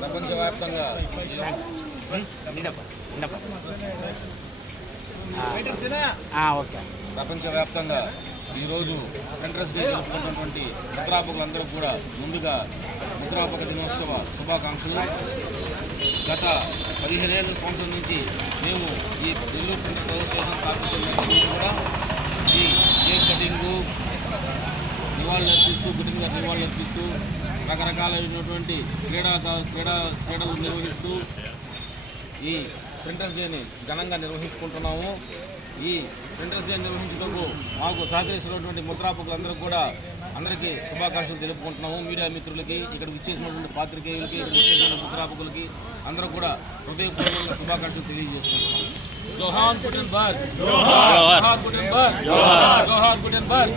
ప్రపంచవ్యాప్తంగా ప్రపంచవ్యాప్తంగా ఈరోజు ఎంట్రన్స్ డే జరుపుకున్నటువంటి ముద్రాపకులందరూ కూడా ముందుగా ముద్రాపక దినోత్సవ శుభాకాంక్షలు. గత 15 సంవత్సరం నుంచి మేము ఈ నెల్లూరు ప్రింటర్స్ అసోసియేషన్ స్థాపించిన కూడా ఈ కేక్ కటింగు నివాళులర్పిస్తూ కుటుంబ నివాళులర్పిస్తూ రకరకాలైనటువంటి క్రీడలు నిర్వహిస్తూ ఈ ప్రింటర్స్ డేని ఘనంగా నిర్వహించుకుంటున్నాము. ఈ ప్రింటర్స్ డే నిర్వహించుటకు మాకు సహకరిస్తున్నటువంటి ముద్రాపకులందరూ కూడా అందరికీ శుభాకాంక్షలు తెలుపుకుంటున్నాము. మీడియా మిత్రులకి, ఇక్కడ విచ్చేసినటువంటి పాత్రికేయులకి, ఇక్కడ విచ్చేసిన ముద్రాపకులకి అందరూ కూడా హృదయపూర్వకంగా శుభాకాంక్షలు తెలియజేసుకుంటున్నాము. జోహార్ గుటెన్బర్గ్, జోహార్ గుటెన్బర్గ్, జోహార్ గుటెన్బర్గ్.